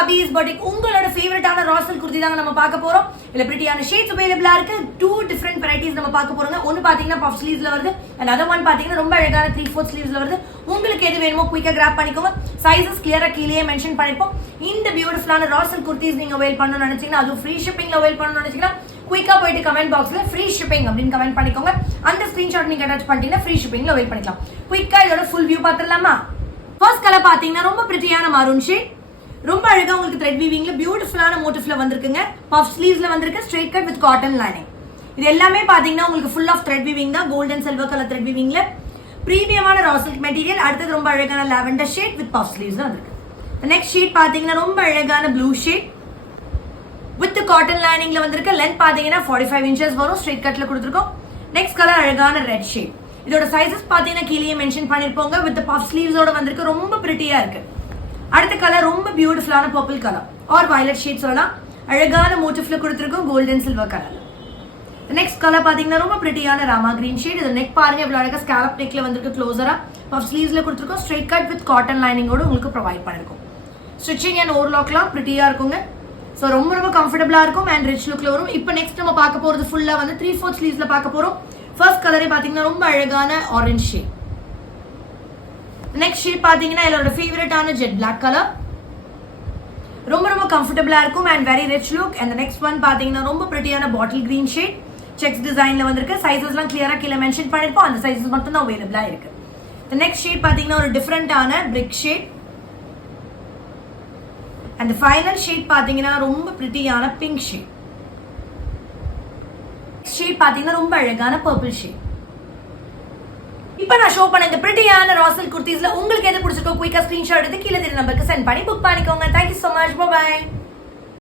பாபிஸ் பட்டிக் உங்களோட ஃபேவரட்டான ராசல் குர்த்தி தாங்க நம்ம பார்க்க போறோம். இல்ல பிரிட்டியான ஷேட்ஸ் அவைலபிளா இருக்கு. 2 டிஃபரெண்ட் வெரைட்டிஸ் நம்ம பார்க்க போறோங்க. ஒன்னு பாத்தீங்கன்னா பஃப் ஸ்லீவ்ஸ்ல வருது, and other one பாத்தீங்கன்னா ரொம்ப அழகான 3/4 ஸ்லீவ்ஸ்ல வருது. உங்களுக்கு எது வேணுமோ குயிக்கா கிராப் பண்ணிக்கோங்க. சைஸஸ் கிளியரா கீழே மென்ஷன் பண்ணிப்போம். இந்த பியூட்டிஃபுல்லான ராசல் குர்த்திஸ் நீங்க அவைல் பண்ணனும்னு நினைச்சீங்கன்னா, அது ஃப்ரீ ஷிப்பிங்ல அவைல் பண்ணனும்னு நினைச்சீங்கன்னா குயிக்கா போயிட்டு கமெண்ட் பாக்ஸ்ல ஃப்ரீ ஷிப்பிங் அப்படின்னு கமெண்ட் பண்ணிக்கோங்க. அந்த ஸ்கிரீன்ஷாட் நீங்க அட்டாச் பண்ணிட்டீங்கன்னா ஃப்ரீ ஷிப்பிங்ல அவைல் பண்ணிக்கலாம். குயிக்கா இதோட ஃபுல் வியூ பார்த்துடலாமா? ஃபர்ஸ்ட் கலர் பாத்தீங்கன்னா ரொம்ப பிரிட்டியான மரூன் ஷேட். ரொம்ப அழகா உங்களுக்கு த்ரெட் வீவிங்ல பியூட்டிஃபுல்லான மோட்டிவ்ல வந்திருக்குங்க. பஃப் ஸ்லீவ்ஸ்ல வந்திருக்கு, straight cut with cotton lining. இது எல்லாமே பாத்தீங்கன்னா உங்களுக்கு ஃபுல் ஆஃப் த்ரெட் வீவிங் தான். Gold and silver colour thread வீவிங்ல பிரீமியமான ரா சில்க் மெட்டீரியல். அடுத்தது ரொம்ப அழகான lavender shade with puff sleeves வந்திருக்கு. நெக்ஸ்ட் ஷேட் பாத்தீங்கன்னா ரொம்ப அழகான ப்ளூ ஷேட் வித் காட்டன் லைனிங்ல வந்திருக்கு. லென்த் பாத்தீங்கன்னா 45 inches வரும். ஸ்ட்ரைட் கட்ல கொடுத்துருக்கோம். நெக்ஸ்ட் கலர் அழகான ரெட் ஷேட். இதோட சைஸஸ் பாத்தீங்கன்னா கீழே மென்ஷன் பண்ணிருப்போங்க. வித் பஃப் ஸ்லீவ்ஸோட வந்திருக்கு. ரொம்ப பிரிட்டியா இருக்கு. அடுத்த கலர் ரொம்ப பியூட்டிஃபுல்லான purple colour or violet shade சொல்லலாம். அழகான மோட்டிவ்ல கொடுத்துருக்கோம் கோல்டன் சில்வர் கலர்ல. நெக்ஸ்ட் கலர் பாத்தீங்கன்னா ரொம்ப பிரிட்டியான ராமா கிரீன் ஷேட். இது நெக் பாருங்க இவ்வளவு அழகா ஸ்காலப் நெக்ல வந்திருக்கு. க்ளோசரா பஃப் ஸ்லீவ்ஸ்ல கொடுத்துருக்கோம். ஸ்ட்ரைட் கட் வித் காட்டன் லைனிங்கோட உங்களுக்கு ப்ரொவைட் பண்ணிருக்கோம். ஸ்டிச்சிங் அண்ட் ஓவர்லாக்லாம் பிரிட்டியா இருக்குங்க. ஸோ ரொம்ப ரொம்ப கம்ஃபர்டபுளா இருக்கும் அண்ட் ரிச் லுக்ல வரும். இப்போ நெக்ஸ்ட் நம்ம பார்க்க போறது ஃபுல்லா வந்து 3/4 ஸ்லீவ்ஸ்ல பார்க்க போறோம். ஃபர்ஸ்ட் கலரே பாத்தீங்கன்னா ரொம்ப அழகான ஆரஞ்சு ஷேட். நெக்ஸ்ட் ஷேட் பாத்தீங்கன்னா என்னோட ஃபேவரட்டான ஜெட் பிளாக் கலர். ரொம்ப ரொம்ப கம்ஃபர்டபுளா இருக்கும் and very rich look. And next one பாத்தீங்கன்னா ரொம்ப பிரிட்டியான பாட்டில் கிரீன் ஷேட். செக்ஸ் டிசைன்ல வந்திருக்கு. சைஸஸ்லாம் கிளியரா கீழே மென்ஷன் பண்ணிருப்போம். அந்த சைஸஸ் மட்டும் தான் அவைலபிளா இருக்கு. நெக்ஸ்ட் ஷேட் பாத்தீங்கன்னா ஒரு டிஃபரெண்டான பிரிக் ஷேட். அண்ட் ஃபைனல் ஷேட் பாத்தீங்கன்னா ரொம்ப பிரிட்டியான பிங்க் ஷேட். ஷேட் பாத்தீங்கன்னா ரொம்ப அழகான பர்பிள் ஷேட். இப்போ நான் ஷோ பண்ண இந்த பிரிட்டியான ராசல் குர்த்திஸ்ல உங்களுக்கு எது பிடிச்சிருக்கோ குயிக்கா ஸ்கிரீன்ஷாட் எடுத்து கீழே தெரிய நம்பருக்கு சென்ட் பண்ணி புக் பண்ணிக்கோங்க. Thank you so much. Bye bye.